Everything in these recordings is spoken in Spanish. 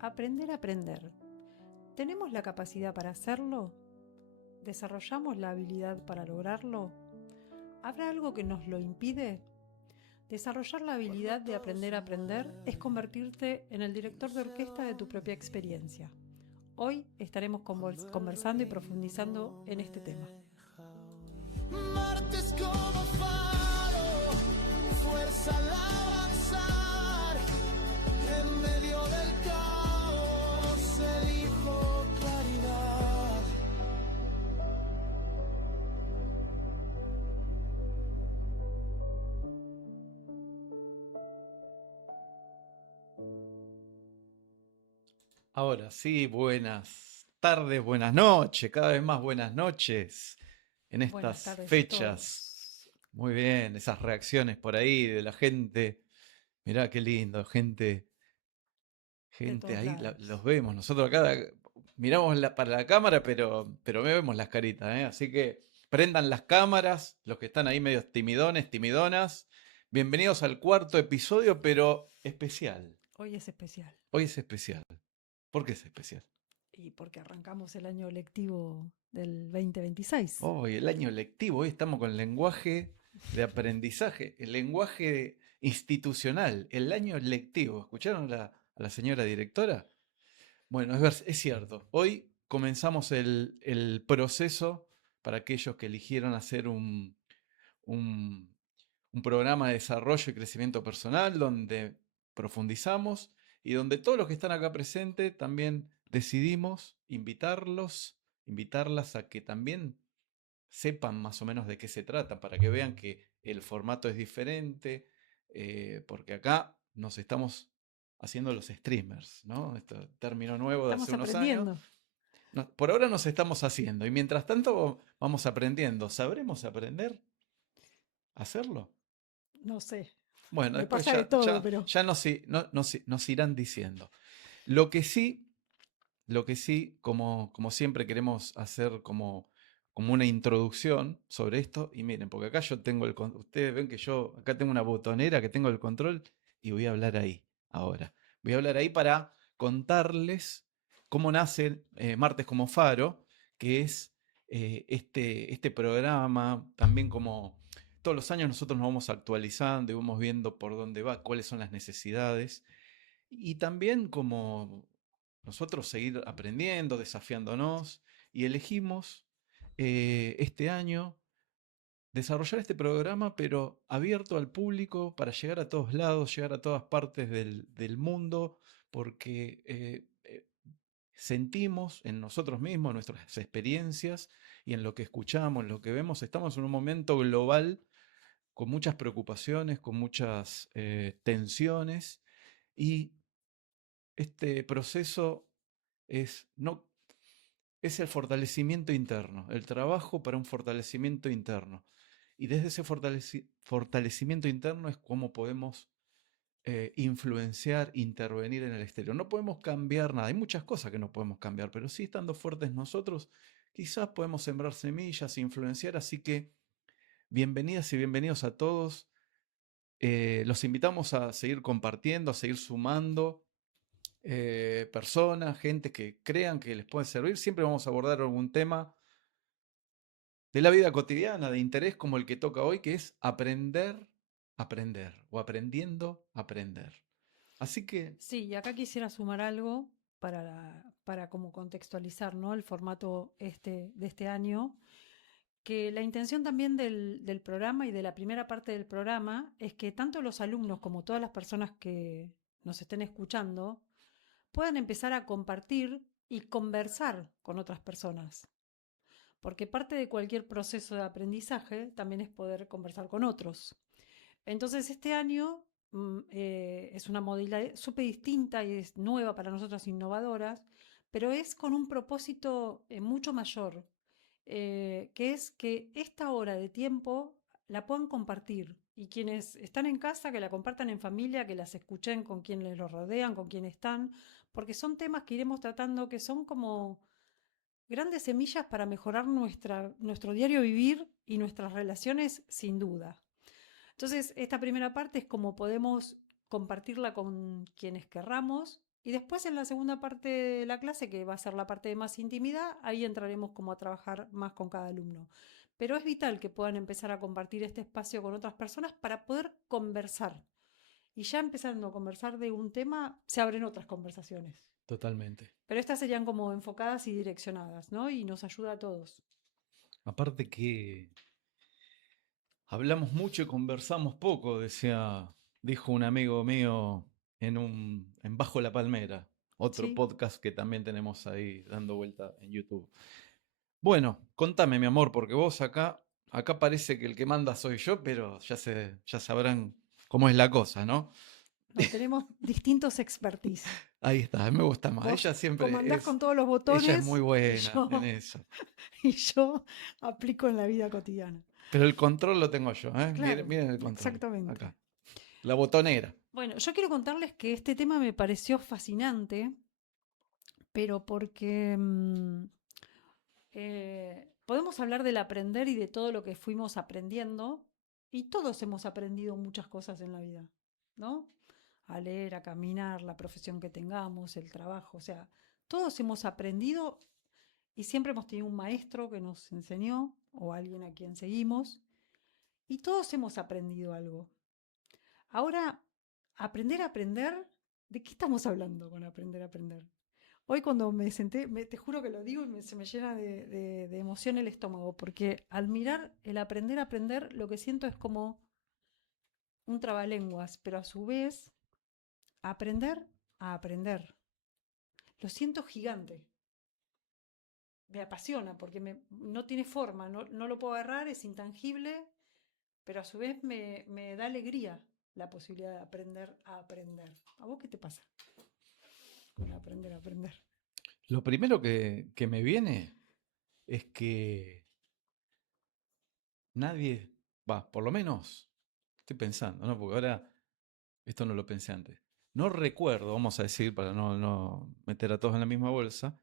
Aprender a aprender. ¿Tenemos la capacidad para hacerlo? ¿Desarrollamos la habilidad para lograrlo? ¿Habrá algo que nos lo impide? Desarrollar la habilidad de aprender a aprender es convertirte en el director de orquesta de tu propia experiencia. Hoy estaremos conversando y profundizando en este tema. Martes como faro, fuerza al avanzar, en medio del caos elijo claridad. Ahora sí, buenas tardes, buenas noches, cada vez más buenas noches en Buenas estas tardes a fechas. todos. Muy bien, esas reacciones por ahí de la gente. Mirá qué lindo, gente, De gente todos ahí, lados. los vemos. Nosotros acá miramos para la cámara, pero vemos las caritas, ¿eh? Así que prendan las cámaras, los que están ahí medio timidones, timidonas. Bienvenidos al cuarto episodio, pero especial. Hoy es especial. Hoy es especial. ¿Por qué es especial? Y porque arrancamos el año lectivo del 2026. Hoy, el año lectivo, hoy estamos con el lenguaje de aprendizaje, el lenguaje institucional, el año lectivo. ¿Escucharon a la señora directora? Bueno, es cierto. Hoy comenzamos el proceso para aquellos que eligieron hacer un, un programa de desarrollo y crecimiento personal donde profundizamos y donde todos los que están acá presentes también decidimos invitarlas a que también sepan más o menos de qué se trata, para que vean que el formato es diferente, porque acá nos estamos haciendo los streamers, ¿no? Este término nuevo de Estamos hace unos años. aprendiendo. Por ahora nos estamos haciendo y mientras tanto vamos aprendiendo. ¿Sabremos aprender a hacerlo? No sé. Bueno, Me después pasa de todo, pero ya nos irán diciendo. Lo que sí, como siempre queremos hacer como una introducción sobre esto, y miren, porque acá yo tengo ustedes ven que yo acá tengo una botonera que tengo el control y voy a hablar ahí ahora. Voy a hablar ahí para contarles cómo nace Martes como Faro, que es este programa, también como todos los años nosotros nos vamos actualizando y vamos viendo por dónde va, cuáles son las necesidades, y también como nosotros seguir aprendiendo, desafiándonos, y elegimos este año desarrollar este programa, pero abierto al público para llegar a todos lados, llegar a todas partes del mundo, porque sentimos en nosotros mismos, en nuestras experiencias y en lo que escuchamos, en lo que vemos, estamos en un momento global con muchas preocupaciones, con muchas tensiones, y este proceso no, es el fortalecimiento interno, el trabajo para un fortalecimiento interno. Y desde ese fortalecimiento interno es cómo podemos influenciar, intervenir en el exterior. No podemos cambiar nada, hay muchas cosas que no podemos cambiar, pero sí estando fuertes nosotros, quizás podemos sembrar semillas, influenciar, así que bienvenidas y bienvenidos a todos. Los invitamos a seguir compartiendo, a seguir sumando personas, gente que crean que les puede servir. Siempre vamos a abordar algún tema de la vida cotidiana, de interés como el que toca hoy, que es aprender, aprender o aprendiendo, aprender. Así que, sí, y acá quisiera sumar algo para como contextualizar, ¿no? El formato de este año, que la intención también del programa y de la primera parte del programa es que tanto los alumnos como todas las personas que nos estén escuchando puedan empezar a compartir y conversar con otras personas. Porque parte de cualquier proceso de aprendizaje también es poder conversar con otros. Entonces este año es una modalidad súper distinta y es nueva para nosotros, innovadoras, pero es con un propósito mucho mayor, que es que esta hora de tiempo la puedan compartir y quienes están en casa que la compartan en familia, que las escuchen con quienes los rodean, con quienes están, porque son temas que iremos tratando que son como grandes semillas para mejorar nuestro diario vivir y nuestras relaciones sin duda. Entonces, esta primera parte es cómo podemos compartirla con quienes querramos Y después en la segunda parte de la clase, que va a ser la parte de más intimidad, ahí entraremos como a trabajar más con cada alumno. Pero es vital que puedan empezar a compartir este espacio con otras personas para poder conversar. Y ya empezando a conversar de un tema, se abren otras conversaciones. Totalmente. Pero estas serían como enfocadas y direccionadas, ¿no? Y nos ayuda a todos. Aparte que hablamos mucho y conversamos poco, dijo un amigo mío en Bajo la Palmera, otro Sí. podcast que también tenemos ahí dando vuelta en YouTube. Bueno, contame, mi amor, porque vos acá parece que el que manda soy yo, pero ya sabrán cómo es la cosa, ¿no? No, tenemos distintos expertise. Ahí está, me gusta más. Vos comandás con todos los Ella es muy botones y buena en eso. y yo aplico en la vida cotidiana. Pero el control lo tengo yo, ¿eh? Claro, Miren el control. exactamente. Acá. La botonera. Bueno, yo quiero contarles que este tema me pareció fascinante, pero porque podemos hablar del aprender y de todo lo que fuimos aprendiendo, y todos hemos aprendido muchas cosas en la vida, ¿no? A leer, a caminar, la profesión que tengamos, el trabajo, o sea, todos hemos aprendido y siempre hemos tenido un maestro que nos enseñó o alguien a quien seguimos, y todos hemos aprendido algo. Ahora, aprender a aprender, ¿de qué estamos hablando con aprender a aprender? Hoy cuando me senté, te juro que lo digo y se me llena de emoción el estómago, porque al mirar el aprender a aprender, lo que siento es como un trabalenguas, pero a su vez, aprender a aprender. Lo siento gigante. Me apasiona porque no tiene forma, no lo puedo agarrar, es intangible, pero a su vez me da alegría la posibilidad de aprender a aprender. ¿A vos qué te pasa con aprender a aprender? Lo primero que me viene es que nadie, por lo menos estoy pensando, ¿no? Porque ahora esto no lo pensé antes. No recuerdo, vamos a decir, para no meter a todos en la misma bolsa,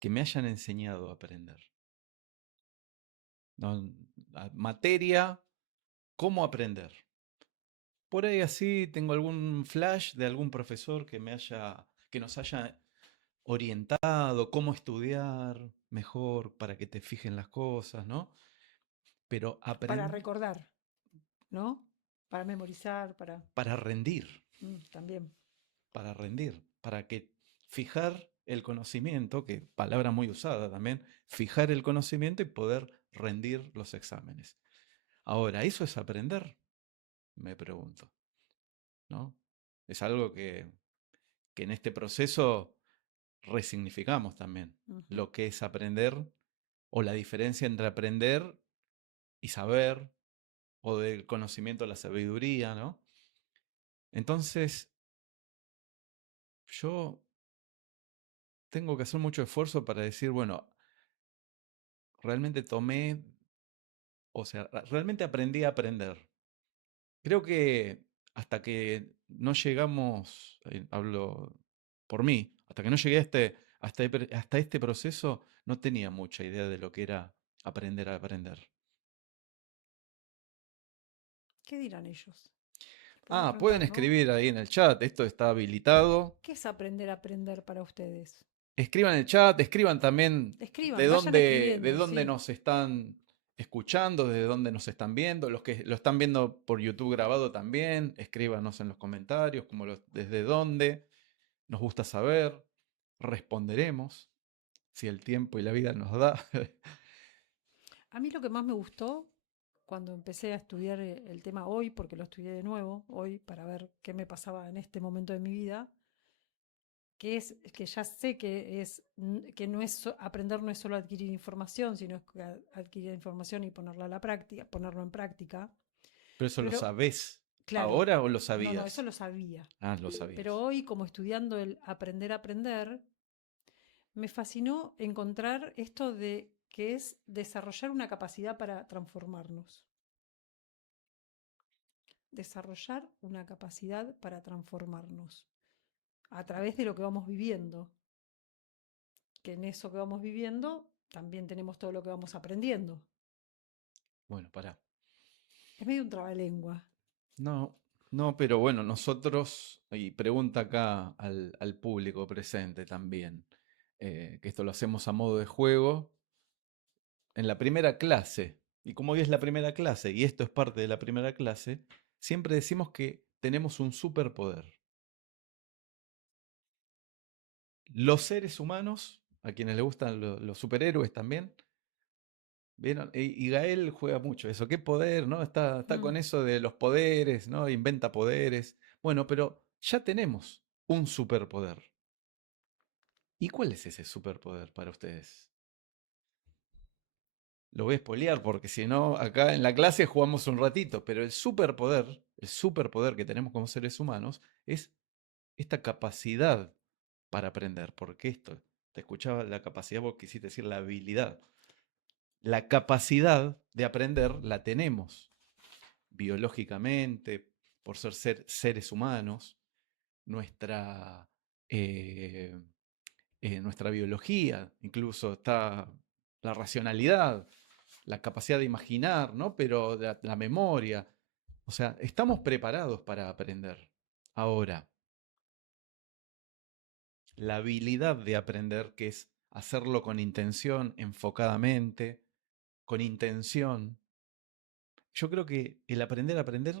que me hayan enseñado a aprender. No, materia, cómo aprender. Por ahí así tengo algún flash de algún profesor que nos haya orientado cómo estudiar mejor para que te fijen las cosas, ¿no? Pero Para recordar, ¿no? Para memorizar, para rendir, también. para que fijar el conocimiento, que palabra muy usada también, fijar el conocimiento y poder rendir los exámenes. Ahora, ¿eso es aprender? Me pregunto, ¿no? Es algo que en este proceso resignificamos también Ujú. lo que es aprender o la diferencia entre aprender y saber o del conocimiento a la sabiduría, ¿no? Entonces, yo tengo que hacer mucho esfuerzo para decir, bueno, realmente tomé, o sea, realmente aprendí a aprender. Creo que hasta que no llegamos, hablo por mí, hasta que no llegué hasta este proceso, no tenía mucha idea de lo que era aprender a aprender. ¿Qué dirán ellos? Podemos Ah, pueden preguntar, ¿no? escribir ahí en el chat, esto está habilitado. ¿Qué es aprender a aprender para ustedes? Escriban en el chat, escriban también Escriban, vayan de escribiendo, dónde sí. nos están escuchando, de dónde nos están viendo. Los que lo están viendo por YouTube grabado también, escríbanos en los comentarios desde dónde. Nos gusta saber, responderemos si el tiempo y la vida nos da. A mí lo que más me gustó cuando empecé a estudiar el tema hoy, porque lo estudié de nuevo hoy para ver qué me pasaba en este momento de mi vida, que es que ya sé que es que no es aprender no es solo adquirir información, sino es adquirir información y ponerla a la práctica, ponerlo en práctica. Pero eso lo Pero sabés claro, ahora o lo no, eso sabías. lo sabía. Ah, lo Pero sabías. hoy, como estudiando el aprender a aprender, me fascinó encontrar esto de que es desarrollar una capacidad para transformarnos. Desarrollar una capacidad para transformarnos a través de lo que vamos viviendo. Que en eso que vamos viviendo también tenemos todo lo que vamos aprendiendo. Bueno, pará. Es medio un trabalengua. No. No, pero bueno, nosotros, y pregunta acá al público presente también, que esto lo hacemos a modo de juego, en la primera clase, y como hoy es la primera clase, y esto es parte de la primera clase, siempre decimos que tenemos un superpoder. Los seres humanos, a quienes les gustan los superhéroes también, ¿vieron? Y Gael juega mucho eso. ¿Qué poder, no? Está Mm, con eso de los poderes, ¿no? Inventa poderes. Bueno, pero ya tenemos un superpoder. ¿Y cuál es ese superpoder para ustedes? Lo voy a spoilear porque si no, acá en la clase jugamos un ratito, pero el superpoder que tenemos como seres humanos es esta capacidad para aprender. Porque esto, te escuchaba la capacidad, vos quisiste decir la habilidad. La capacidad de aprender la tenemos biológicamente, por seres humanos, nuestra, eh, nuestra biología, incluso está la racionalidad, la capacidad de imaginar, ¿no? Pero la memoria. O sea, estamos preparados para aprender. Ahora, la habilidad de aprender, que es hacerlo con intención, enfocadamente, con intención. Yo creo que el aprender a aprender,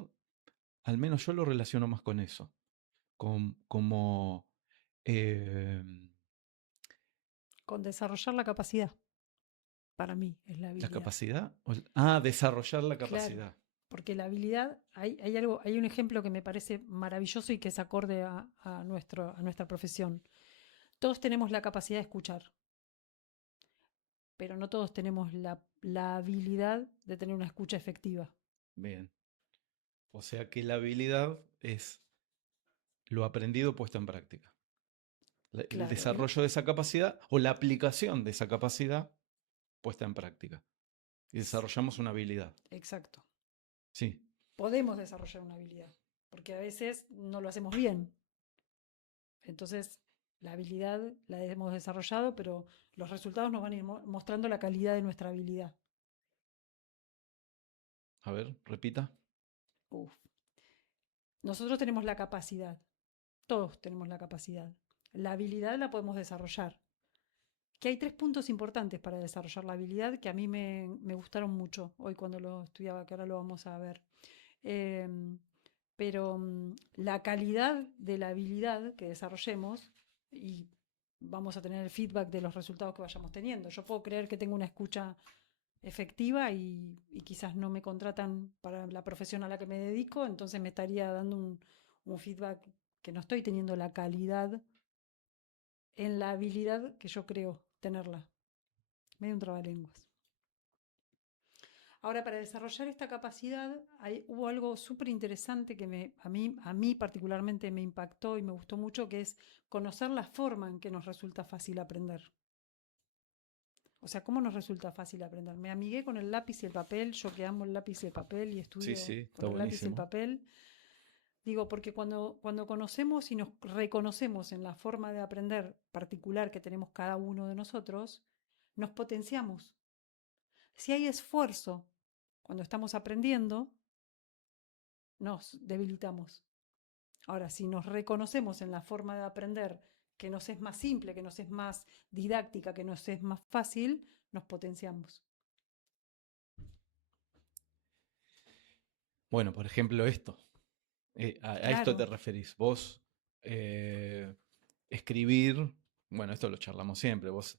al menos yo lo relaciono más con eso, como eh, con desarrollar la capacidad, para mí es la la habilidad. capacidad. Desarrollar la Claro, capacidad. porque la habilidad, hay algo, hay un ejemplo que me parece maravilloso y que es acorde a nuestra profesión. Todos tenemos la capacidad de escuchar, pero no todos tenemos la habilidad de tener una escucha efectiva. Bien. O sea que la habilidad es lo aprendido puesto en práctica. El Claro, desarrollo de esa capacidad o la aplicación de esa capacidad puesta en práctica. Y desarrollamos una habilidad. exacto. Sí. Podemos desarrollar una habilidad, porque a veces no lo hacemos bien. Entonces, la habilidad la hemos desarrollado, pero los resultados nos van a ir mostrando la calidad de nuestra habilidad. A ver, repita. Uf. Nosotros tenemos la capacidad, todos tenemos la capacidad. La habilidad la podemos desarrollar. Que hay tres puntos importantes para desarrollar la habilidad que a mí me gustaron mucho hoy cuando lo estudiaba, que ahora lo vamos a ver. Eh, pero la calidad de la habilidad que desarrollemos y vamos a tener el feedback de los resultados que vayamos teniendo. Yo puedo creer que tengo una escucha efectiva y quizás no me contratan para la profesión a la que me dedico, entonces me estaría dando un feedback que no estoy teniendo la calidad en la habilidad que yo creo tenerla. Medio un trabalenguas. Ahora, para desarrollar esta capacidad, hubo algo súper interesante que a mí particularmente me impactó y me gustó mucho, que es conocer la forma en que nos resulta fácil aprender. O sea, ¿cómo nos resulta fácil aprender? Me amigué con el lápiz y el papel, yo que amo el lápiz y el papel y Sí, estudio sí, está con el lápiz y el buenísimo. papel. Digo, porque cuando conocemos y nos reconocemos en la forma de aprender particular que tenemos cada uno de nosotros, nos potenciamos. Si hay esfuerzo cuando estamos aprendiendo, nos debilitamos. Ahora, si nos reconocemos en la forma de aprender que nos es más simple, que nos es más didáctica, que nos es más fácil, nos potenciamos. Bueno, por ejemplo, esto. A esto te Claro, referís. Vos escribir, bueno, esto lo charlamos siempre. Vos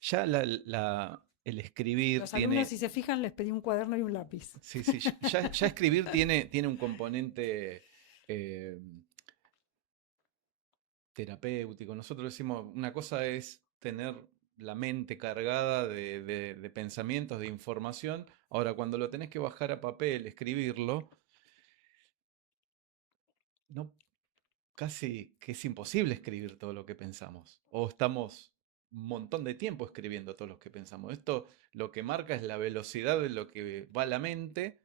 ya el escribir los alumnos, tiene, si se fijan, les pedí un cuaderno y un lápiz. sí, sí, ya escribir tiene un componente eh, terapéutico. Nosotros decimos, una cosa es tener la mente cargada de pensamientos, de información. Ahora, cuando lo tenés que bajar a papel, escribirlo, no, casi que es imposible escribir todo lo que pensamos. O estamos un montón de tiempo escribiendo todo lo que pensamos. Esto lo que marca es la velocidad de lo que va a la mente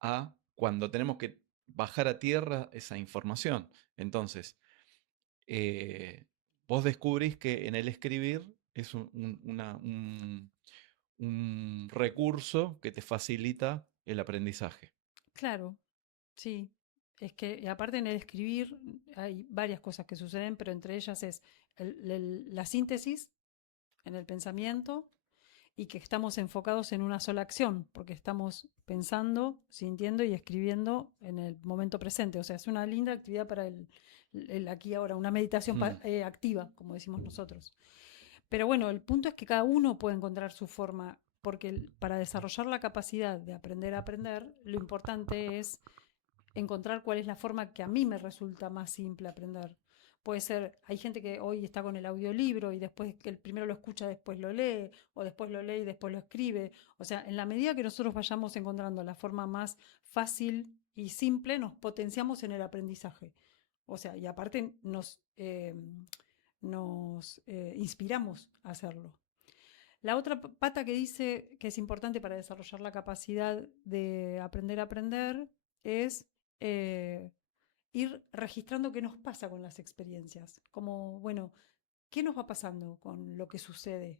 a cuando tenemos que bajar a tierra esa información. Entonces, vos descubrís que en el escribir es un recurso que te facilita el aprendizaje. Claro, Sí, es que y aparte en el escribir hay varias cosas que suceden, pero entre ellas es la síntesis en el pensamiento y que estamos enfocados en una sola acción, porque estamos pensando, sintiendo y escribiendo en el momento presente. O sea, es una linda actividad para el aquí y ahora, una meditación Mm, activa, como decimos nosotros. Pero bueno, el punto es que cada uno puede encontrar su forma, porque para desarrollar la capacidad de aprender a aprender, lo importante es encontrar cuál es la forma que a mí me resulta más simple aprender. Puede ser, hay gente que hoy está con el audiolibro y después que el primero lo escucha, después lo lee, o después lo lee y después lo escribe. O sea, en la medida que nosotros vayamos encontrando la forma más fácil y simple, nos potenciamos en el aprendizaje. O sea, y aparte nos inspiramos a hacerlo. La otra pata que dice que es importante para desarrollar la capacidad de aprender a aprender es eh, ir registrando qué nos pasa con las experiencias. Como, bueno, ¿qué nos va pasando con lo que sucede?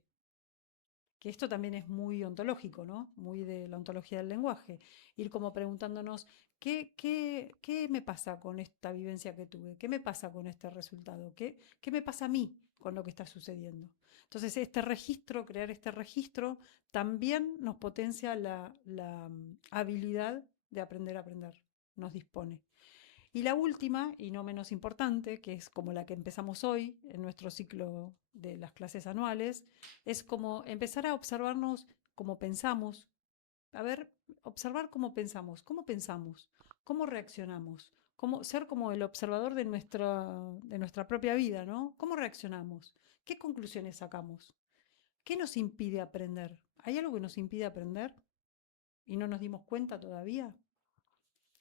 Que esto también es muy ontológico, ¿no? Muy de la ontología del lenguaje. Ir como preguntándonos, ¿qué me pasa con esta vivencia que tuve? ¿Qué me pasa con este resultado? ¿Qué me pasa a mí con lo que está sucediendo? Entonces, este registro, crear este registro, también nos potencia la habilidad de aprender a aprender, nos dispone. Y la última, y no menos importante, que es como la que empezamos hoy en nuestro ciclo de las clases anuales, es como empezar a observarnos cómo pensamos, a ver, observar cómo pensamos, cómo reaccionamos, cómo ser como el observador de nuestra propia vida, ¿no? ¿Cómo reaccionamos? ¿Qué conclusiones sacamos? ¿Qué nos impide aprender? ¿Hay algo que nos impide aprender y no nos dimos cuenta todavía?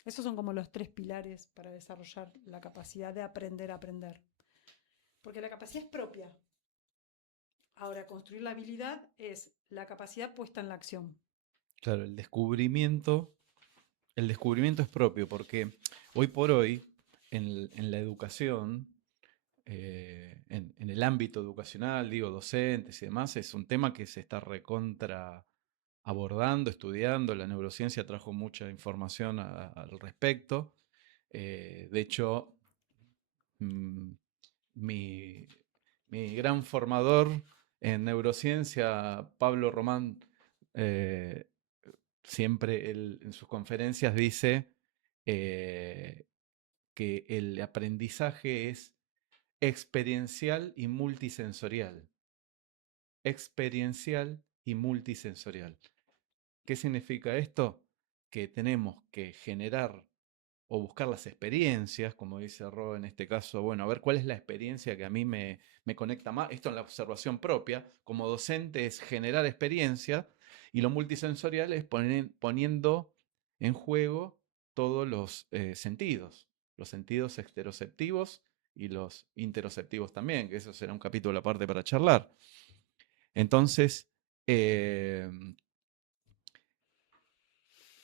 Esos son como los tres pilares para desarrollar la capacidad de aprender a aprender. Porque la capacidad es propia. Ahora, construir la habilidad es la capacidad puesta en la acción. claro, el descubrimiento es propio, porque hoy por hoy, en la educación, en el ámbito educacional, digo, docentes y demás, es un tema que se está recontra abordando, estudiando. La neurociencia trajo mucha información al respecto. De hecho, mm, mi, mi gran formador en neurociencia, Pablo Román, eh, siempre él, en sus conferencias dice eh, que el aprendizaje es experiencial y multisensorial. Experiencial y multisensorial. ¿Qué significa esto? Que tenemos que generar o buscar las experiencias, como dice Ro en este caso, bueno, a ver cuál es la experiencia que a mí me conecta más. Esto en la observación propia, como docente es generar experiencia y lo multisensorial es poniendo en juego todos los sentidos exteroceptivos y los interoceptivos también, que eso será un capítulo aparte para charlar. Entonces, eh,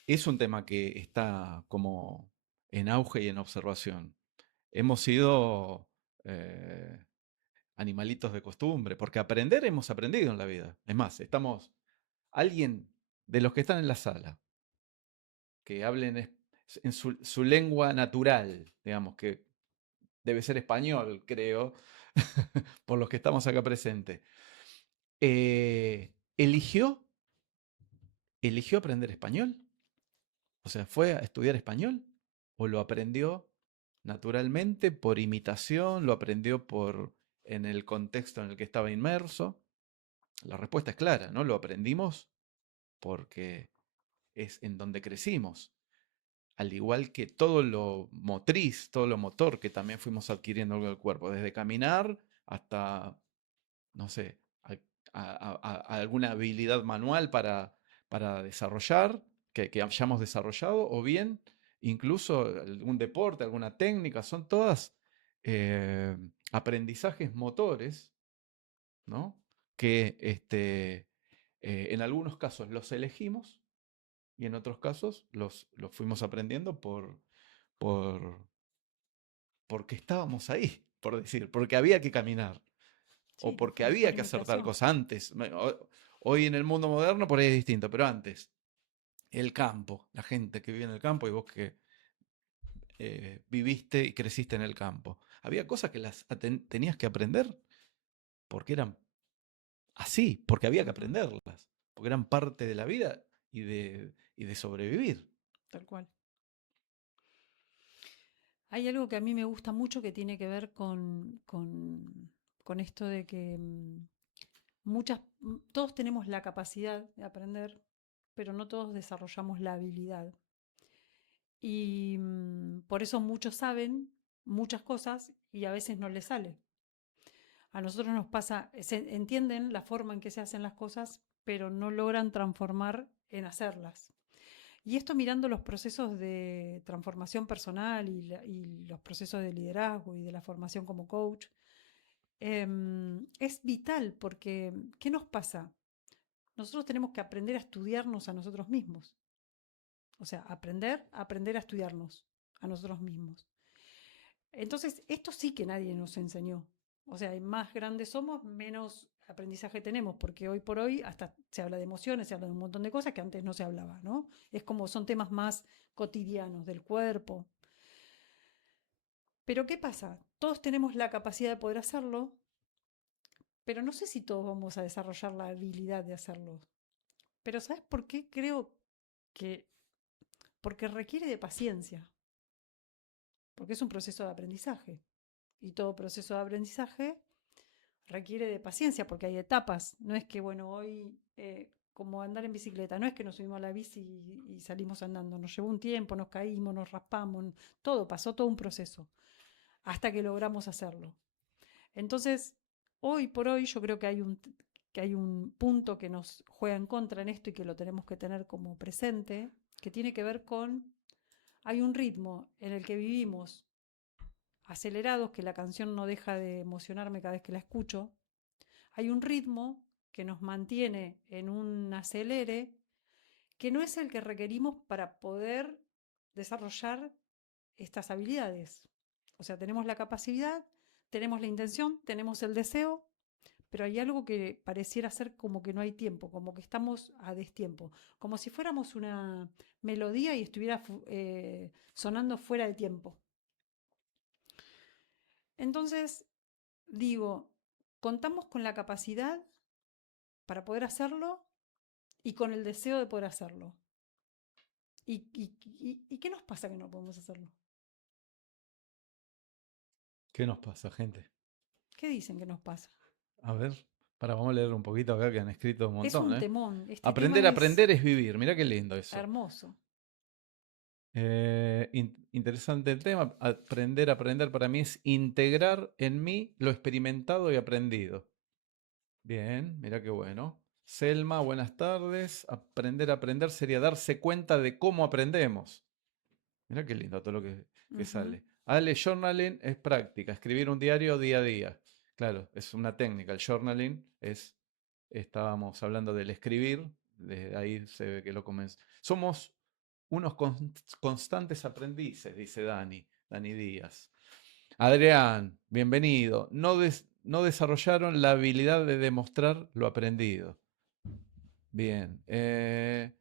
es un tema que está como en auge y en observación. Hemos sido eh, animalitos de costumbre, porque aprender hemos aprendido en la vida. Es más, alguien de los que están en la sala, que hablen en su lengua natural, digamos, que debe ser español, creo, por los que estamos acá presentes, eligió, eligió aprender español. O sea, ¿fue a estudiar español? ¿O lo aprendió naturalmente por imitación? ¿Lo aprendió en el contexto en el que estaba inmerso? La respuesta es clara, ¿no? Lo aprendimos porque es en donde crecimos. Al igual que todo lo motriz, todo lo motor que también fuimos adquiriendo en el cuerpo, desde caminar hasta, no sé, alguna habilidad manual para desarrollar, que hayamos desarrollado, o bien incluso algún deporte, alguna técnica, son todas aprendizajes motores, ¿no? Que en algunos casos los elegimos y en otros casos los fuimos aprendiendo por, porque estábamos ahí, por decir, porque había que caminar o Sí, porque por había que hacer tal imitación. cosa antes. Hoy en el mundo moderno por ahí es distinto, pero antes, el campo, la gente que vive en el campo y vos que viviste y creciste en el campo. Había cosas que tenías que aprender porque eran así, porque había que aprenderlas, porque eran parte de la vida y de sobrevivir. Tal cual. Hay algo que a mí me gusta mucho que tiene que ver con esto de que todos tenemos la capacidad de aprender, pero no todos desarrollamos la habilidad. Y por eso muchos saben muchas cosas y a veces no les sale. A nosotros nos pasa, entienden la forma en que se hacen las cosas, pero no logran transformar en hacerlas. Y esto mirando los procesos de transformación personal y los procesos de liderazgo y de la formación como coach, es vital porque, ¿qué nos pasa? Nosotros tenemos que aprender a estudiarnos a nosotros mismos. O sea, aprender a estudiarnos a nosotros mismos. Entonces, esto sí que nadie nos enseñó. O sea, más grandes somos, menos aprendizaje tenemos, porque hoy por hoy hasta se habla de emociones, se habla de un montón de cosas que antes no se hablaba, ¿no? Es como son temas más cotidianos del cuerpo. Pero ¿qué pasa? Todos tenemos la capacidad de poder hacerlo, pero no sé si todos vamos a desarrollar la habilidad de hacerlo. Pero ¿sabes por qué? Creo que porque requiere de paciencia, porque es un proceso de aprendizaje. Y todo proceso de aprendizaje requiere de paciencia porque hay etapas. No es que, bueno, hoy, como andar en bicicleta, no es que nos subimos a la bici y salimos andando. Nos llevó un tiempo, nos caímos, nos raspamos, todo, pasó todo un proceso hasta que logramos hacerlo. Entonces, hoy por hoy yo creo que hay un punto que nos juega en contra en esto y que lo tenemos que tener como presente, que tiene que ver con, hay un ritmo en el que vivimos acelerados, que la canción no deja de emocionarme cada vez que la escucho. Hay un ritmo que nos mantiene en un acelere que no es el que requerimos para poder desarrollar estas habilidades. O sea, tenemos la capacidad, tenemos la intención, tenemos el deseo, pero hay algo que pareciera ser como que no hay tiempo, como que estamos a destiempo, como si fuéramos una melodía y estuviera sonando fuera de tiempo. Entonces, digo, contamos con la capacidad para poder hacerlo y con el deseo de poder hacerlo. ¿Y qué nos pasa que no podemos hacerlo? ¿Qué nos pasa, gente? ¿Qué dicen que nos pasa? A ver, vamos a leer un poquito acá que han escrito un Es montón, un ¿eh? temón. Este Aprender tema a es aprender es vivir. Mirá qué lindo eso. hermoso. Interesante el tema. Aprender a aprender para mí es integrar en mí lo experimentado y aprendido. Bien, mira qué bueno. Selma, buenas tardes. Aprender a aprender sería darse cuenta de cómo aprendemos. Mira qué lindo todo lo que sale. Ale, journaling es práctica, escribir un diario día a día. Claro, es una técnica. El journaling estábamos hablando del escribir, desde ahí se ve que lo comenzó. Somos unos constantes aprendices, dice Dani Díaz. Adrián, bienvenido. No desarrollaron la habilidad de demostrar lo aprendido. Bien. ¿Qué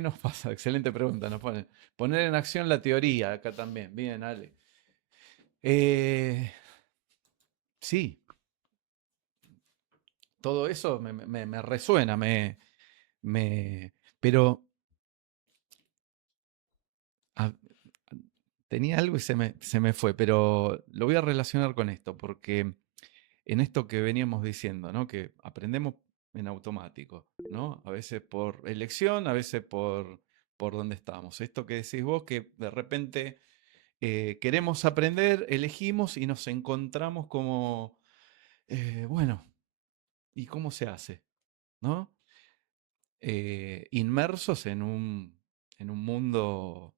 nos pasa? Excelente pregunta. Nos ponen. Poner en acción la teoría, acá también. Bien, Ale. Sí, todo eso me resuena, pero ah, tenía algo y se me fue, pero lo voy a relacionar con esto, porque en esto que veníamos diciendo, ¿no? Que aprendemos en automático, ¿no? A veces por elección, a veces por donde estamos. Esto que decís vos, que de repente queremos aprender, elegimos y nos encontramos como, bueno, ¿y cómo se hace? ¿No? Inmersos en un mundo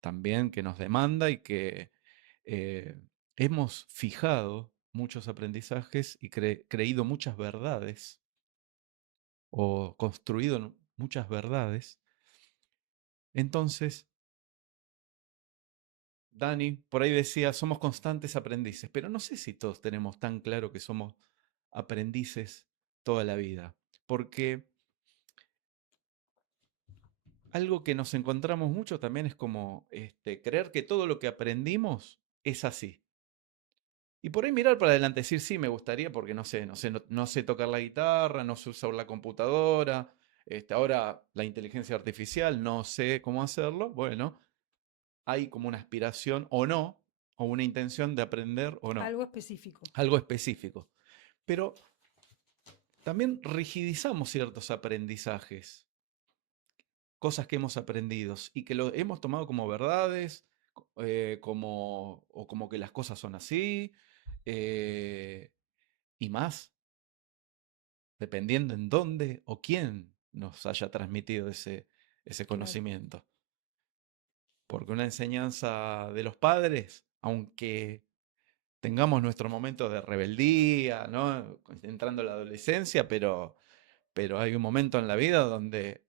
también que nos demanda y que hemos fijado muchos aprendizajes y creído muchas verdades o construido muchas verdades. Entonces, Dani por ahí decía, somos constantes aprendices, pero no sé si todos tenemos tan claro que somos aprendices toda la vida, porque algo que nos encontramos mucho también es como creer que todo lo que aprendimos es así. Y por ahí mirar para adelante, decir, sí, me gustaría, porque no sé tocar la guitarra, no sé usar la computadora, ahora la inteligencia artificial, no sé cómo hacerlo. Bueno, hay como una aspiración o no, o una intención de aprender o no, Algo específico. algo específico. Pero también rigidizamos ciertos aprendizajes, cosas que hemos aprendido y que lo hemos tomado como verdades, o como que las cosas son así, eh, y más, dependiendo en dónde o quién nos haya transmitido ese Claro. conocimiento. Porque una enseñanza de los padres, aunque tengamos nuestro momento de rebeldía, ¿no? Entrando en la adolescencia, pero hay un momento en la vida donde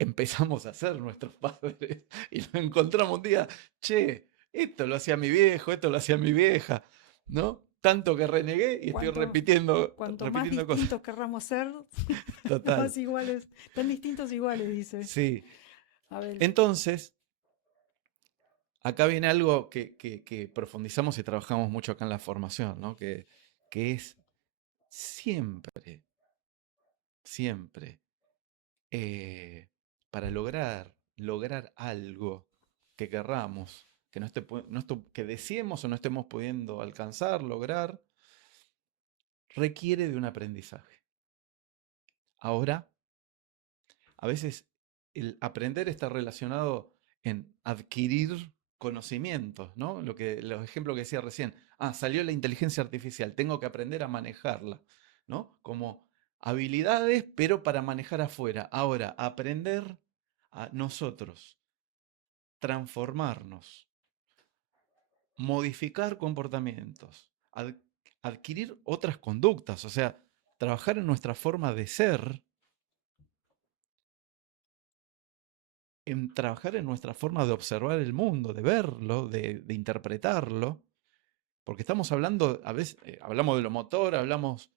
empezamos a ser nuestros padres y nos encontramos un día, che, esto lo hacía mi viejo, esto lo hacía mi vieja, ¿no? Tanto que renegué y estoy Cuanto más repitiendo cosas. distintos querramos ser, Total. más iguales, tan distintos iguales, dice Sí. Abel. Entonces, acá viene algo que profundizamos y trabajamos mucho acá en la formación, ¿no? Que es siempre, siempre, para lograr algo que querramos, que, que deseemos o no estemos pudiendo alcanzar, lograr, requiere de un aprendizaje. Ahora, a veces el aprender está relacionado en adquirir conocimientos, ¿no? Los ejemplos que decía recién. Salió la inteligencia artificial, tengo que aprender a manejarla, ¿no? Como habilidades, pero para manejar afuera. Ahora, aprender a nosotros, transformarnos, modificar comportamientos, adquirir otras conductas, o sea, trabajar en nuestra forma de ser, en trabajar en nuestra forma de observar el mundo, de verlo, de interpretarlo, porque estamos hablando, a veces hablamos de lo motor,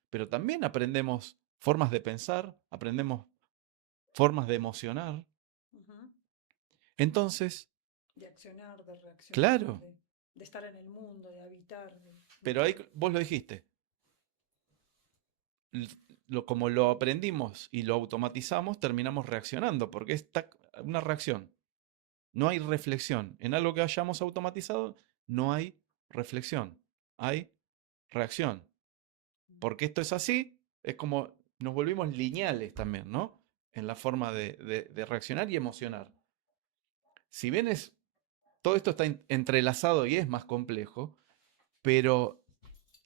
pero también aprendemos formas de pensar, aprendemos formas de emocionar. Ujú. Entonces, De accionar, de reaccionar, claro, de estar en el mundo, de habitar, de pero ahí todo. vos lo dijiste, como lo aprendimos y lo automatizamos, terminamos reaccionando, porque es una reacción. No hay reflexión. En algo que hayamos automatizado, no hay reflexión. Hay reacción. Porque esto es así, es como nos volvimos lineales también, ¿no? En la forma de reaccionar y emocionar. Si bien todo esto está entrelazado y es más complejo, pero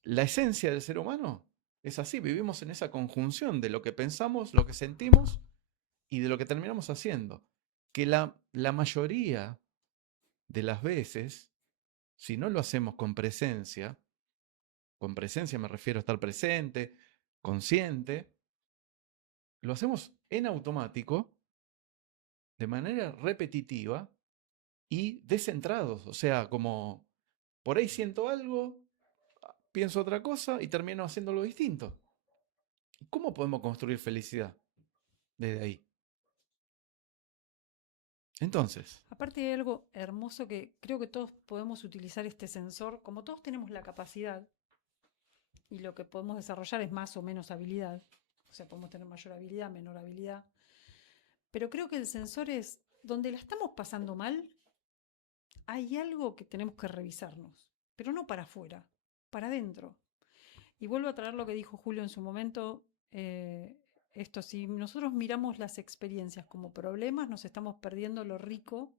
la esencia del ser humano es así, vivimos en esa conjunción de lo que pensamos, lo que sentimos y de lo que terminamos haciendo. Que la mayoría de las veces, si no lo hacemos con presencia me refiero a estar presente, consciente, lo hacemos en automático, de manera repetitiva y descentrados. O sea, como por ahí siento algo, pienso otra cosa y termino haciéndolo distinto. ¿Cómo podemos construir felicidad desde ahí? Entonces, Aparte hay algo hermoso que creo que todos podemos utilizar este sensor, como todos tenemos la capacidad y lo que podemos desarrollar es más o menos habilidad, o sea, podemos tener mayor habilidad, menor habilidad, pero creo que el sensor es donde la estamos pasando mal, hay algo que tenemos que revisarnos, pero no para afuera, para adentro. Y vuelvo a traer lo que dijo Julio en su momento. Esto, si nosotros miramos las experiencias como problemas, nos estamos perdiendo lo rico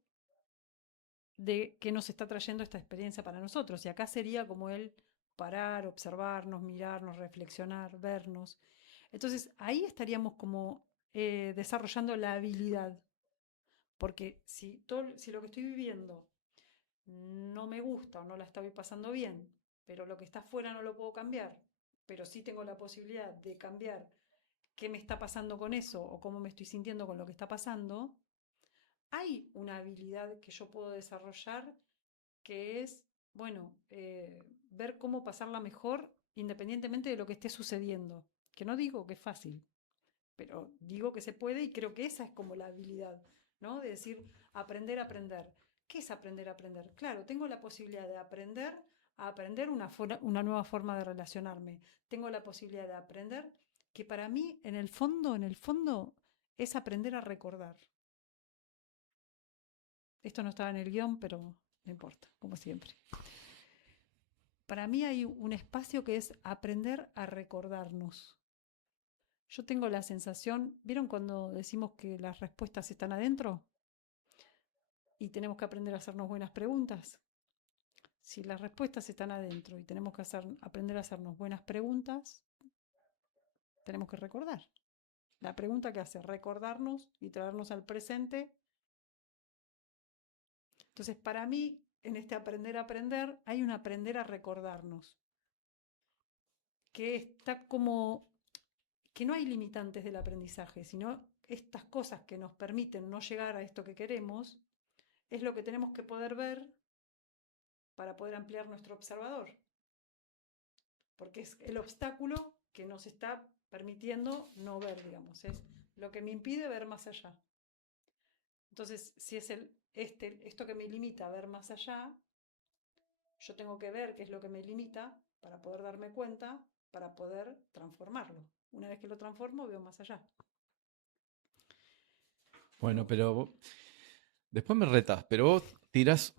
de qué nos está trayendo esta experiencia para nosotros. Y acá sería como el parar, observarnos, mirarnos, reflexionar, vernos. Entonces ahí estaríamos como desarrollando la habilidad. Porque si lo que estoy viviendo no me gusta o no la estoy pasando bien, pero lo que está afuera no lo puedo cambiar, pero sí tengo la posibilidad de cambiar qué me está pasando con eso o cómo me estoy sintiendo con lo que está pasando, hay una habilidad que yo puedo desarrollar que es, bueno, ver cómo pasarla mejor independientemente de lo que esté sucediendo. Que no digo que es fácil, pero digo que se puede y creo que esa es como la habilidad. ¿no? De decir, aprender a aprender. ¿Qué es aprender a aprender? Claro, tengo la posibilidad de aprender a aprender una nueva forma de relacionarme. Tengo la posibilidad de aprender que para mí, en el fondo, es aprender a recordar. Esto no estaba en el guión, pero no importa, como siempre. Para mí hay un espacio que es aprender a recordarnos. Yo tengo la sensación, ¿vieron cuando decimos que las respuestas están adentro? Y tenemos que aprender a hacernos buenas preguntas. Si las respuestas están adentro y tenemos que aprender a hacernos buenas preguntas, tenemos que recordar. La pregunta que hace recordarnos y traernos al presente. Entonces, para mí, en este aprender a aprender, hay un aprender a recordarnos, que está como que no hay limitantes del aprendizaje, sino estas cosas que nos permiten no llegar a esto que queremos, es lo que tenemos que poder ver para poder ampliar nuestro observador. Porque es el obstáculo que nos está permitiendo no ver, digamos, es lo que me impide ver más allá. Entonces, si es esto que me limita a ver más allá, yo tengo que ver qué es lo que me limita para poder darme cuenta, para poder transformarlo. Una vez que lo transformo, veo más allá. Bueno, pero después me retás, pero vos tirás,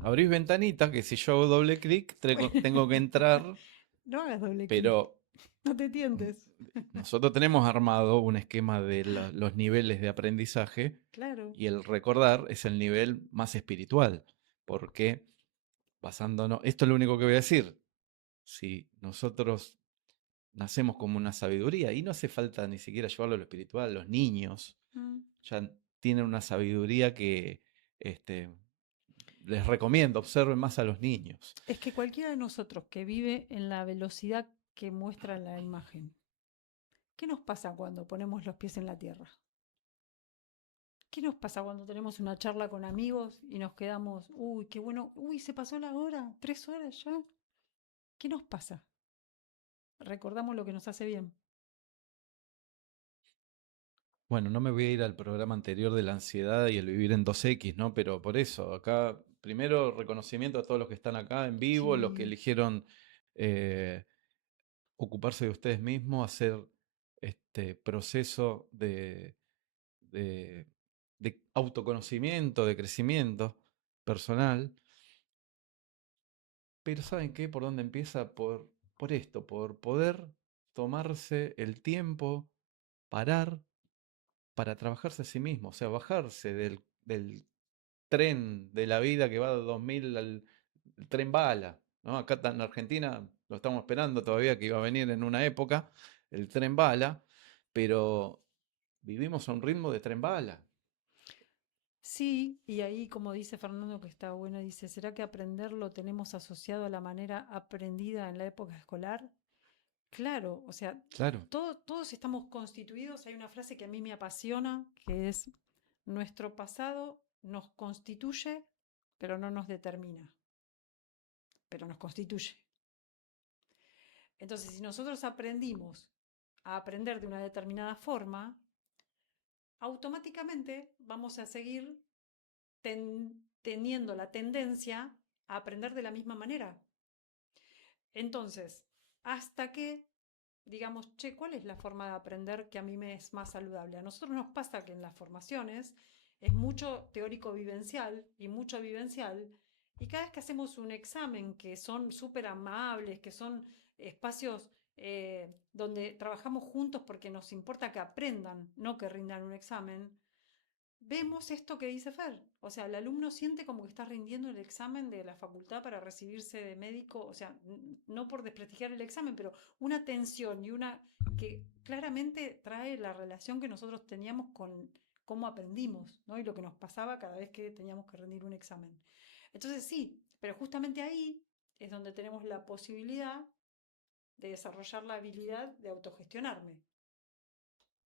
abrís ventanita, que si yo hago doble clic, tengo que entrar, No hagas doble clic, pero no te tientes. nosotros tenemos armado un esquema de los niveles de aprendizaje Claro. y el recordar es el nivel más espiritual, porque basándonos, esto es lo único que voy a decir, si nosotros nacemos como una sabiduría y no hace falta ni siquiera llevarlo a lo espiritual, los niños ya tienen una sabiduría que les recomiendo, observen más a los niños. Es que cualquiera de nosotros que vive en la velocidad que muestra la imagen, ¿qué nos pasa cuando ponemos los pies en la tierra? ¿Qué nos pasa cuando tenemos una charla con amigos y nos quedamos, uy, qué bueno, uy, se pasó la hora, 3 horas ya? ¿Qué nos pasa? Recordamos lo que nos hace bien. Bueno, no me voy a ir al programa anterior de la ansiedad y el vivir en 2X, ¿no? Pero por eso, acá, primero reconocimiento a todos los que están acá en vivo, los que Sí. eligieron ocuparse de ustedes mismos, hacer este proceso de, de autoconocimiento, de crecimiento personal. Pero ¿saben qué? ¿Por dónde empieza? Por esto, por poder tomarse el tiempo, parar para trabajarse a sí mismo, o sea, bajarse del tren de la vida que va de 2000 al el tren bala, ¿no? Acá en Argentina lo estamos esperando todavía que iba a venir en una época, el tren bala, pero vivimos a un ritmo de tren bala. Sí, y ahí como dice Fernando que está bueno, dice, ¿será que aprender lo tenemos asociado a la manera aprendida en la época escolar? Claro, o sea, Claro, todos estamos constituidos. Hay una frase que a mí me apasiona, que es, nuestro pasado nos constituye, pero no nos determina, pero nos constituye. Entonces, si nosotros aprendimos a aprender de una determinada forma, automáticamente vamos a seguir teniendo la tendencia a aprender de la misma manera. Entonces, hasta que digamos, che, ¿cuál es la forma de aprender que a mí me es más saludable? A nosotros nos pasa que en las formaciones es mucho teórico vivencial y mucho vivencial, y cada vez que hacemos un examen, que son súper amables, que son espacios donde trabajamos juntos porque nos importa que aprendan, no que rindan un examen, vemos esto que dice Fer. O sea, el alumno siente como que está rindiendo el examen de la facultad para recibirse de médico, o sea, no por desprestigiar el examen, pero una tensión y una que claramente trae la relación que nosotros teníamos con cómo aprendimos, ¿no? Y lo que nos pasaba cada vez que teníamos que rendir un examen. Entonces sí, pero justamente ahí es donde tenemos la posibilidad de desarrollar la habilidad de autogestionarme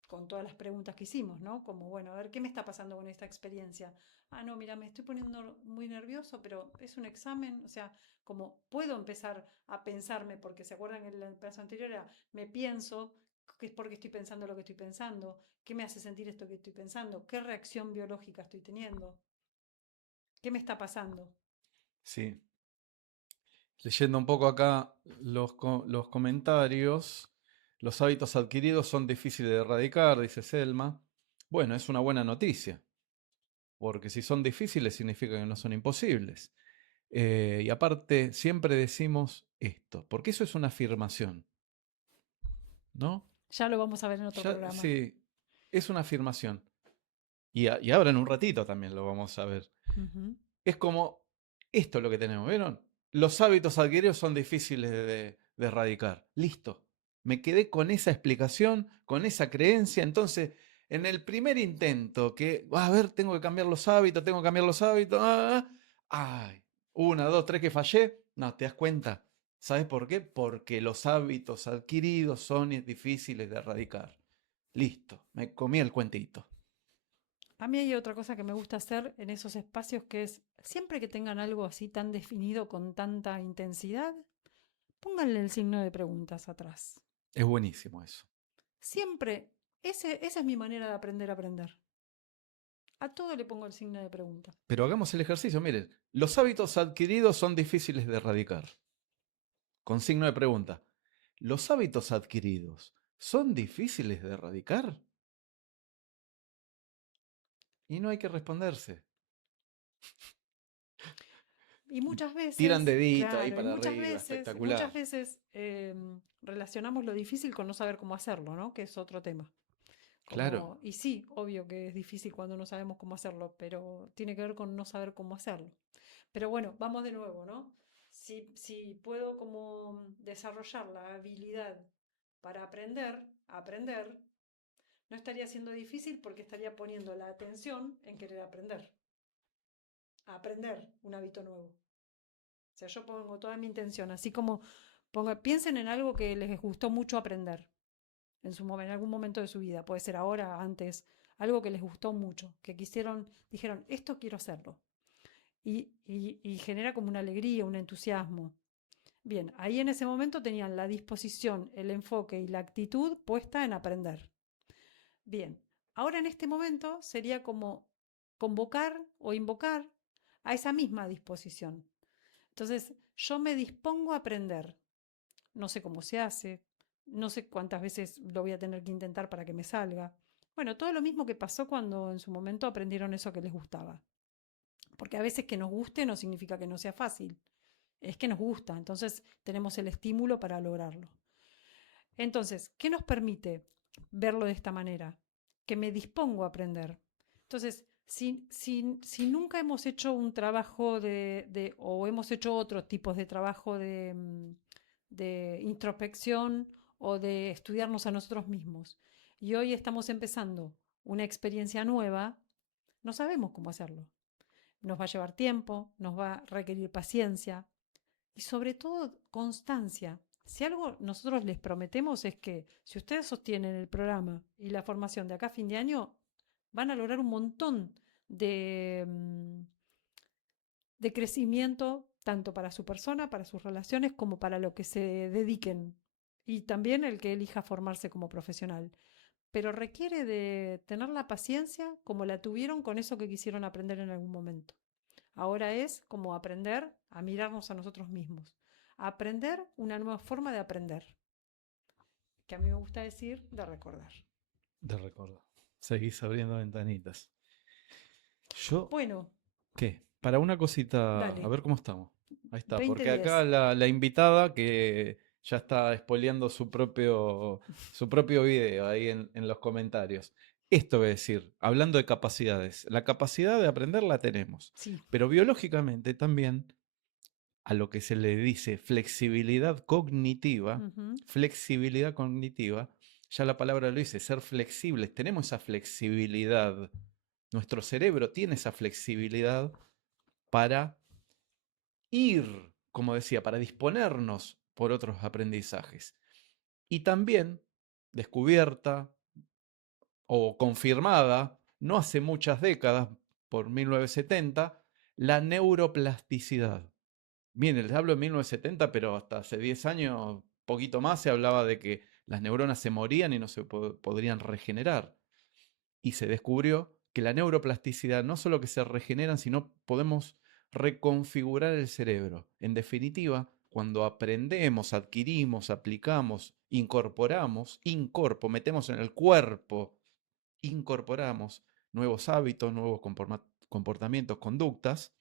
con todas las preguntas que hicimos, ¿no? Como, bueno, a ver, ¿qué me está pasando con esta experiencia? Ah, no, mira, me estoy poniendo muy nervioso, pero es un examen, o sea, como puedo empezar a pensarme, porque se acuerdan que en el paso anterior era, me pienso ¿Qué es porque estoy pensando lo que estoy pensando? ¿Qué me hace sentir esto que estoy pensando? ¿Qué reacción biológica estoy teniendo? ¿Qué me está pasando? Sí. Leyendo un poco acá los comentarios, los hábitos adquiridos son difíciles de erradicar, dice Selma. Bueno, es una buena noticia, porque si son difíciles significa que no son imposibles. Y aparte, siempre decimos esto, porque eso es una afirmación, ¿no? Ya lo vamos a ver en otro programa. Sí, es una afirmación. Y ahora en un ratito también lo vamos a ver. Ujú. Es como, esto es lo que tenemos, ¿vieron? Los hábitos adquiridos son difíciles de erradicar. Listo. Me quedé con esa explicación, con esa creencia. Entonces, en el primer intento que, a ver, tengo que cambiar los hábitos, tengo que cambiar los hábitos. Ay, una, dos, tres que fallé. No, ¿te das cuenta? ¿Sabes por qué? Porque los hábitos adquiridos son difíciles de erradicar. Listo, me comí el cuentito. A mí hay otra cosa que me gusta hacer en esos espacios que es, siempre que tengan algo así tan definido con tanta intensidad, pónganle el signo de preguntas atrás. Es buenísimo eso. Siempre, esa es mi manera de aprender a aprender. A todo le pongo el signo de pregunta. Pero hagamos el ejercicio, miren, los hábitos adquiridos son difíciles de erradicar. Con signo de pregunta, ¿los hábitos adquiridos son difíciles de erradicar? Y no hay que responderse. Y muchas Tiran veces, dedito ahí claro, para arriba, espectacular. muchas veces relacionamos lo difícil con no saber cómo hacerlo, ¿no? Que es otro tema. Claro, Como, y sí, obvio que es difícil cuando no sabemos cómo hacerlo, pero tiene que ver con no saber cómo hacerlo. Pero bueno, vamos de nuevo, ¿no? Si puedo como desarrollar la habilidad para aprender, a aprender, no estaría siendo difícil porque estaría poniendo la atención en querer aprender, a aprender un hábito nuevo. O sea, yo pongo toda mi intención, así como piensen en algo que les gustó mucho aprender en algún momento de su vida, puede ser ahora, antes, algo que les gustó mucho, que dijeron, esto quiero hacerlo. Y genera como una alegría, un entusiasmo. Bien, ahí en ese momento tenían la disposición, el enfoque y la actitud puesta en aprender. Bien, ahora en este momento sería como convocar o invocar a esa misma disposición. Entonces, yo me dispongo a aprender. No sé cómo se hace, no sé cuántas veces lo voy a tener que intentar para que me salga. Bueno, todo lo mismo que pasó cuando en su momento aprendieron eso que les gustaba. Porque a veces que nos guste no significa que no sea fácil. Es que nos gusta, entonces tenemos el estímulo para lograrlo. Entonces, ¿qué nos permite verlo de esta manera? Que me dispongo a aprender. Entonces, si nunca hemos hecho un trabajo o hemos hecho otros tipos de trabajo de introspección o de estudiarnos a nosotros mismos, y hoy estamos empezando una experiencia nueva, no sabemos cómo hacerlo. Nos va a llevar tiempo, nos va a requerir paciencia y sobre todo constancia. Si algo nosotros les prometemos es que si ustedes sostienen el programa y la formación de acá a fin de año, van a lograr un montón de crecimiento, tanto para su persona, para sus relaciones, como para lo que se dediquen. Y también el que elija formarse como profesional. Pero requiere de tener la paciencia como la tuvieron con eso que quisieron aprender en algún momento. Ahora es como aprender a mirarnos a nosotros mismos, a aprender una nueva forma de aprender, que a mí me gusta decir de recordar. de recordar. Seguís abriendo ventanitas. Yo, Bueno, ¿qué? Para una cosita, a dale, ver cómo estamos. Ahí está, porque 20-10. acá la invitada que ya está spoileando su propio video ahí en los comentarios. Esto voy a decir, hablando de capacidades, la capacidad de aprender la tenemos, Sí. pero biológicamente también a lo que se le dice Ujú. flexibilidad cognitiva, ya la palabra lo dice, ser flexibles, tenemos esa flexibilidad, nuestro cerebro tiene esa flexibilidad para ir, como decía, para disponernos por otros aprendizajes. Y también descubierta o confirmada, no hace muchas décadas, por 1970, la neuroplasticidad. Bien, les hablo de 1970, pero hasta hace 10 años, poquito más, se hablaba de que las neuronas se morían y no se podrían regenerar. Y se descubrió que la neuroplasticidad no solo que se regeneran, sino podemos reconfigurar el cerebro. En definitiva, cuando aprendemos, adquirimos, aplicamos, incorporamos, metemos en el cuerpo, incorporamos nuevos hábitos, nuevos comportamientos, conductas,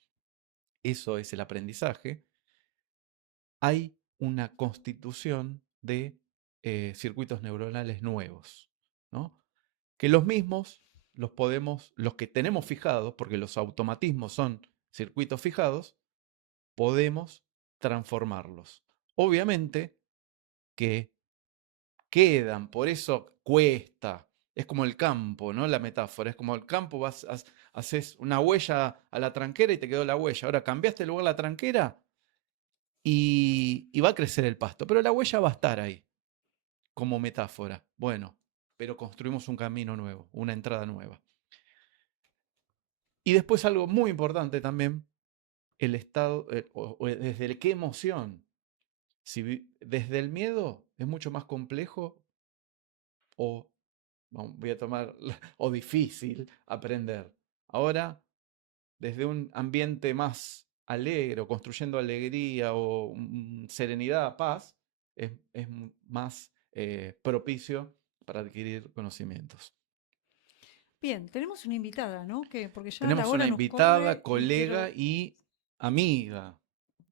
eso es el aprendizaje, hay una constitución de circuitos neuronales nuevos, ¿no? Que los mismos los que tenemos fijados, porque los automatismos son circuitos fijados, podemos transformarlos. Obviamente que quedan, por eso cuesta. Es como el campo, ¿no? La metáfora. Es como el campo, haces una huella a la tranquera y te quedó la huella. Ahora cambiaste el lugar la tranquera y va a crecer el pasto. Pero la huella va a estar ahí, como metáfora. Bueno, pero construimos un camino nuevo, una entrada nueva. Y después algo muy importante también, el estado, desde qué emoción. Desde el miedo es mucho más complejo o voy a tomar, o difícil aprender. Ahora, desde un ambiente más alegre, o construyendo alegría o serenidad, paz, es más propicio para adquirir conocimientos. Bien, tenemos una invitada, ¿no? Porque ya la Tenemos una hora nos invitada, corre y colega quiero y amiga,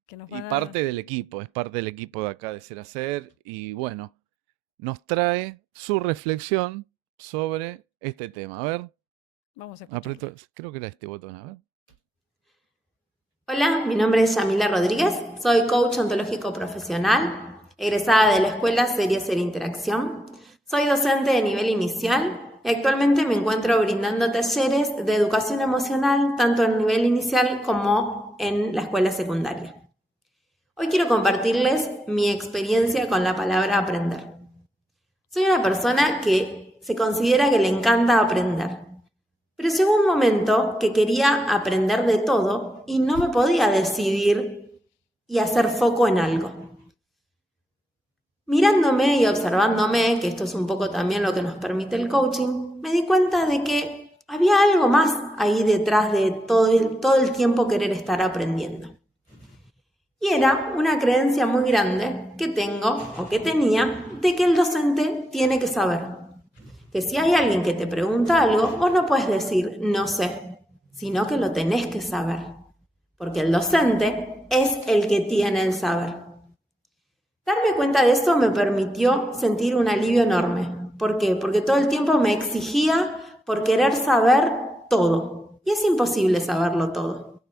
que nos y van a... parte del equipo, es parte del equipo de acá de Ser Hacer, y bueno, nos trae su reflexión sobre este tema. A ver, Vamos a escucharla. creo que era este botón, a ver. Hola, mi nombre es Yamila Rodríguez, soy coach ontológico profesional, egresada de la Escuela Serie Ser Interacción. Soy docente de nivel inicial y actualmente me encuentro brindando talleres de educación emocional tanto en nivel inicial como en la escuela secundaria. Hoy quiero compartirles mi experiencia con la palabra aprender. Soy una persona que se considera que le encanta aprender. Pero llegó un momento que quería aprender de todo y no me podía decidir y hacer foco en algo. Mirándome y observándome, que esto es un poco también lo que nos permite el coaching, me di cuenta de que había algo más ahí detrás de todo el tiempo querer estar aprendiendo. Y era una creencia muy grande que tengo o que tenía de que el docente tiene que saber. Que si hay alguien que te pregunta algo, vos no puedes decir no sé, sino que lo tenés que saber. Porque el docente es el que tiene el saber. Darme cuenta de eso me permitió sentir un alivio enorme. ¿Por qué? Porque todo el tiempo me exigía por querer saber todo. Y es imposible saberlo todo.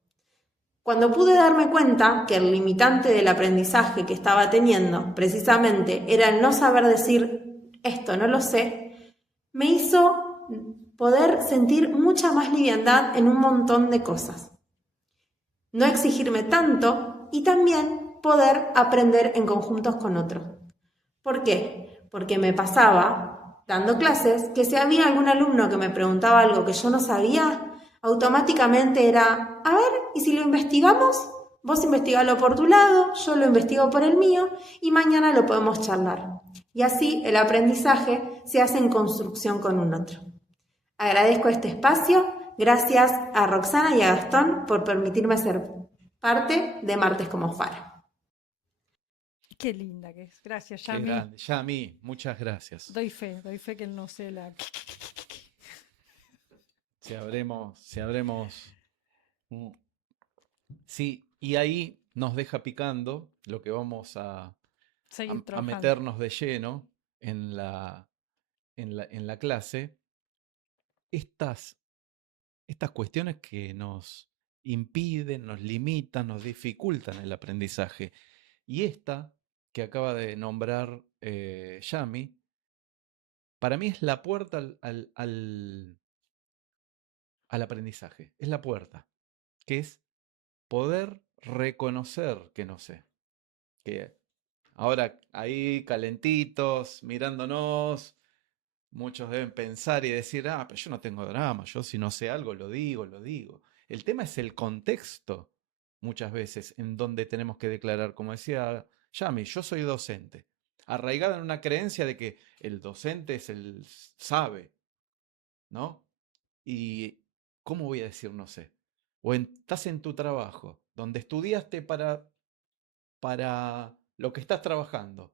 Cuando pude darme cuenta que el limitante del aprendizaje que estaba teniendo precisamente era el no saber decir esto no lo sé, me hizo poder sentir mucha más liviandad en un montón de cosas. No exigirme tanto y también poder aprender en conjuntos con otros. ¿Por qué? Porque me pasaba, dando clases, que si había algún alumno que me preguntaba algo que yo no sabía, automáticamente era, a ver, ¿y si lo investigamos? Vos investigalo por tu lado, yo lo investigo por el mío y mañana lo podemos charlar. Y así el aprendizaje se hace en construcción con un otro. Agradezco este espacio, gracias a Roxana y a Gastón por permitirme ser parte de Martes como Faro. Qué linda que es. Gracias, Qué Yami. grande. Yami, muchas gracias. Doy fe que él no sé la... Si habremos. Sí, y ahí nos deja picando lo que vamos a Seguir a trabajando. meternos de lleno en la clase. Estas cuestiones que nos impiden, nos limitan, nos dificultan el aprendizaje. Y esta que acaba de nombrar Yami, para mí es la puerta al aprendizaje. Es la puerta, que es poder reconocer que no sé. Que ahora ahí calentitos, mirándonos, muchos deben pensar y decir, pero yo no tengo drama, yo si no sé algo lo digo, lo digo. El tema es el contexto, muchas veces, en donde tenemos que declarar, como decía Yami, yo soy docente. arraigada en una creencia de que el docente es el sabe, ¿no? Y ¿cómo voy a decir no sé? O estás en tu trabajo, donde estudiaste para lo que estás trabajando,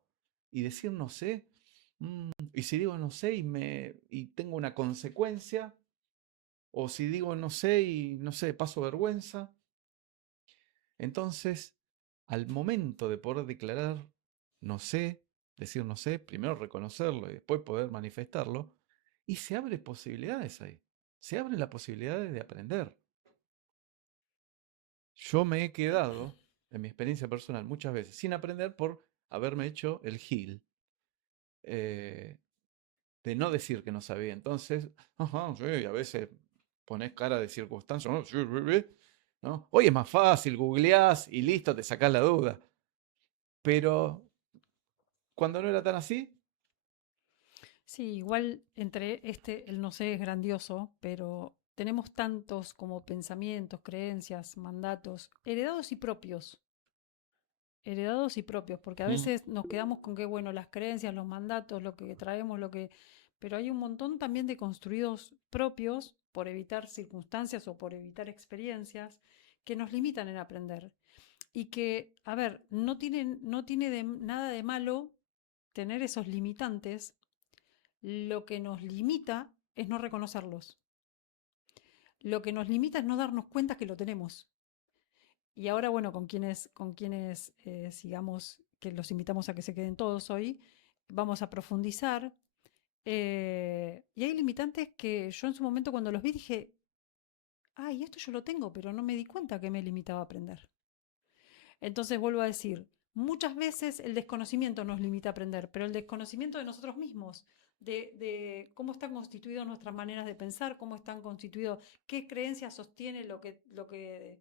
y decir no sé, y si digo no sé y tengo una consecuencia, o si digo no sé y no sé, paso vergüenza. Entonces, al momento de poder declarar no sé, decir no sé, primero reconocerlo y después poder manifestarlo, y se abren posibilidades ahí. Se abren las posibilidades de aprender. Yo me he quedado, en mi experiencia personal, muchas veces sin aprender por haberme hecho el gil, de no decir que no sabía. Entonces, ajá, sí, a veces pones cara de circunstancia, ¿no? Sí, ¿no? Hoy es más fácil, googleás y listo, te sacás la duda. Pero cuando no era tan así, Sí, igual entre el no sé es grandioso, pero tenemos tantos como pensamientos, creencias, mandatos, heredados y propios. Heredados y propios, porque a veces nos quedamos con que, bueno, las creencias, los mandatos, lo que traemos, pero hay un montón también de construidos propios por evitar circunstancias o por evitar experiencias que nos limitan en aprender. Y que, a ver, no tiene nada de malo tener esos limitantes. Lo que nos limita es no reconocerlos. Lo que nos limita es no darnos cuenta que lo tenemos. Y ahora, bueno, con quienes sigamos, que los invitamos a que se queden todos hoy, vamos a profundizar. Y hay limitantes que yo en su momento cuando los vi dije, ay, esto yo lo tengo, pero no me di cuenta que me limitaba a aprender. Entonces vuelvo a decir, muchas veces el desconocimiento nos limita a aprender, pero el desconocimiento de nosotros mismos, de cómo están constituidas nuestras maneras de pensar, cómo están constituidos, qué creencias sostiene lo que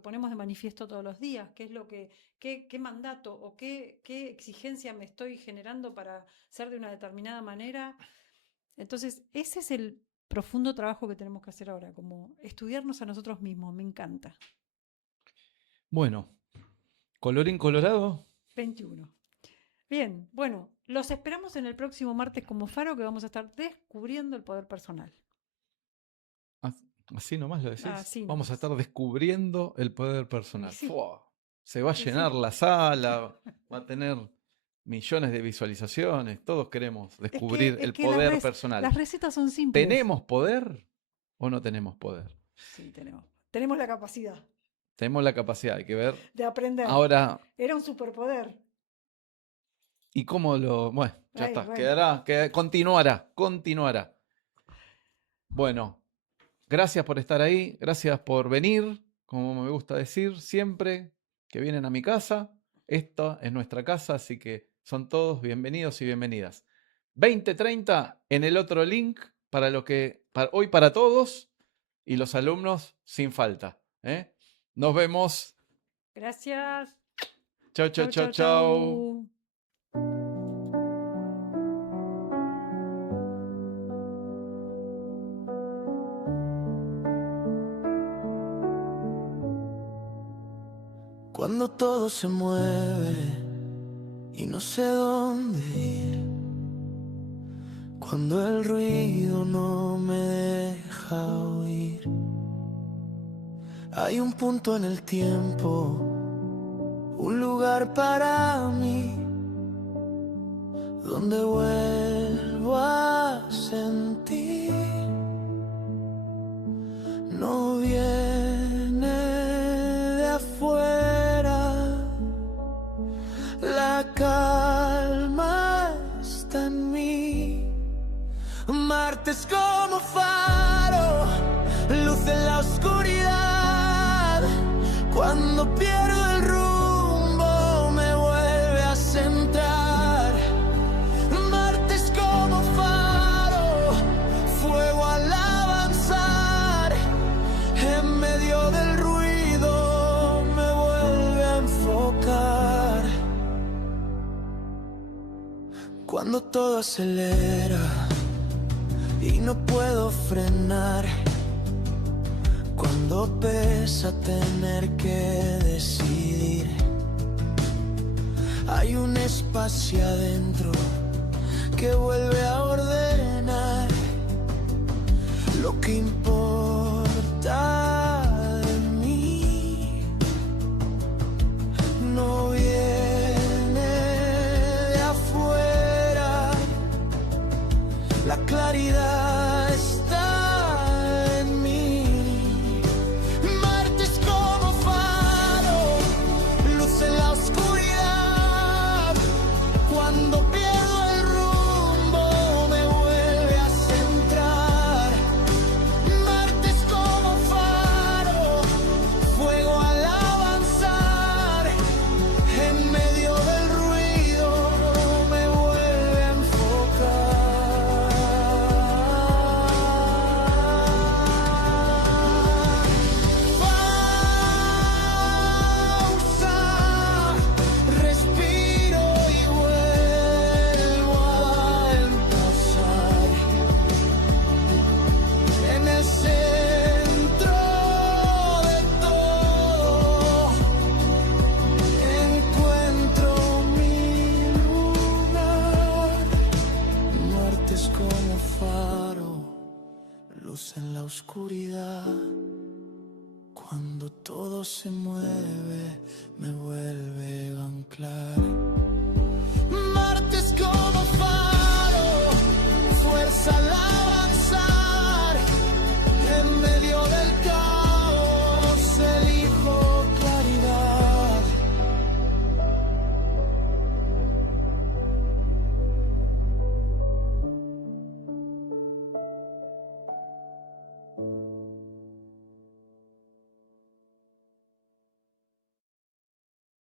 ponemos de manifiesto todos los días, qué mandato o qué exigencia me estoy generando para ser de una determinada manera. Entonces, ese es el profundo trabajo que tenemos que hacer ahora, como estudiarnos a nosotros mismos. Me encanta. bueno, colorín colorado. 21. Bien, bueno, los esperamos en el próximo martes como Faro, que vamos a estar descubriendo el poder personal. Así nomás lo decís. Así Vamos a nomás. estar descubriendo el poder personal. Sí. ¡Fua! Se va a Sí, llenar sí. la sala, va a tener millones de visualizaciones. Todos queremos descubrir el poder personal. Las recetas son simples. ¿Tenemos poder o no tenemos poder? Sí, tenemos. Tenemos la capacidad Tenemos la capacidad, hay que ver. de aprender. Ahora, Era un superpoder. ¿y cómo lo...? Bueno, ya Ay, está. bueno. Continuará. Bueno, gracias por estar ahí, gracias por venir, como me gusta decir siempre que vienen a mi casa. Esta es nuestra casa, así que son todos bienvenidos y bienvenidas. 20:30 en el otro link hoy para todos y los alumnos sin falta. Nos vemos. Gracias. Chau, chau, chau, chau. Cuando todo se mueve y no sé dónde ir, cuando el ruido no me deja oír, hay un punto en el tiempo, un lugar para mí, donde vuelvo a sentir. No viene de afuera, la calma está en mí. Martes como faro, luz en la oscuridad. Cuando pierdo el rumbo me vuelve a centrar. Martes como faro, fuego al avanzar. En medio del ruido me vuelve a enfocar. Cuando todo acelera y no puedo frenar, cuando pesa tener que decidir, hay un espacio adentro que vuelve a ordenar lo que importa de mí. No viene de afuera, la claridad está en mí. Marte es como faro, luz en la oscuridad. Cuando pierdo el rumbo me vuelve a centrar. Marte es como faro, fuego al avanzar. En medio del ruido me vuelve a enfocar. Pausa, respiro y vuelvo a empezar. En el centro de todo encuentro mi lugar. Marte es como faro, luz en la oscuridad. Cuando todo se mueve, me vuelve a anclar. Marte es como faro, fuerza al